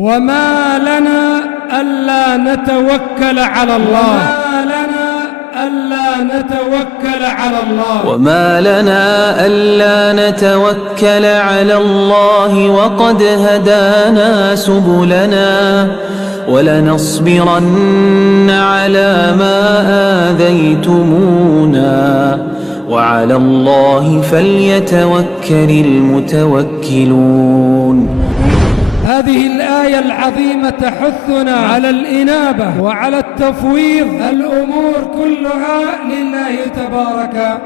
وما لنا ألا نتوكل على الله. وما لنا ألا نتوكل على الله وقد هدانا سبلنا ولنصبرن على ما آذيتمونا وعلى الله فليتوكل المتوكلون. هذه الآية العظيمة تحثنا على الإنابة وعلى التفويض الأمور كلها لله تبارك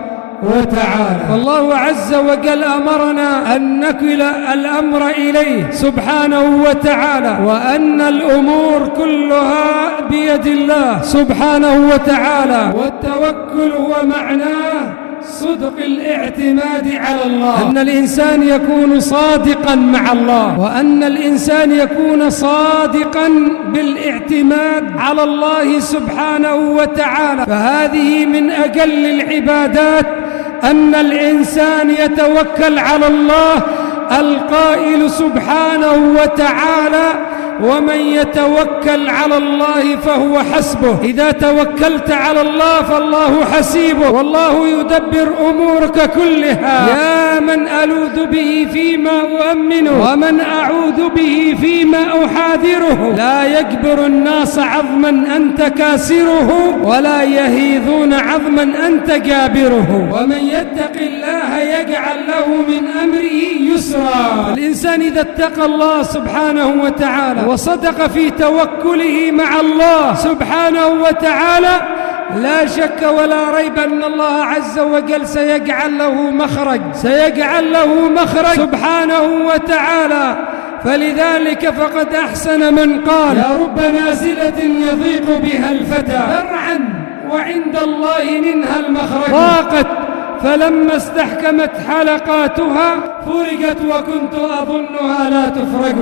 وتعالى. والله عز وجل أمرنا أن نكل الأمر إليه سبحانه وتعالى، وأن الأمور كلها بيد الله سبحانه وتعالى. والتوكل هو معناه صدق الاعتماد على الله، أن الإنسان يكون صادقا مع الله، وأن الإنسان يكون صادقا بالاعتماد على الله سبحانه وتعالى. فهذه من أجل العبادات أن الإنسان يتوكل على الله، القائل سبحانه وتعالى: ومن يتوكل على الله فهو حسبه. إذا توكلت على الله فالله حسيبه، والله يدبر أمورك كلها. يا من ألوذ به فيما أؤمنه ومن أعوذ به فيما أحاذره. لا يجبر الناس عظما أنت كاسره، ولا يهيذون عظما أنت جابره. ومن يتق الله يجعل له من أمره يسرا. الإنسان إذا اتقى الله سبحانه وتعالى وصدق في توكله مع الله سبحانه وتعالى، لا شك ولا ريب أن الله عز وجل سيجعل له مخرج سبحانه وتعالى. فلذلك فقد أحسن من قال: يا رب نازلة يضيق بها الفتى فرعا وعند الله منها المخرج. ضاقت فلما استحكمت حلقاتها فرجت وكنت أظنها لا تفرج.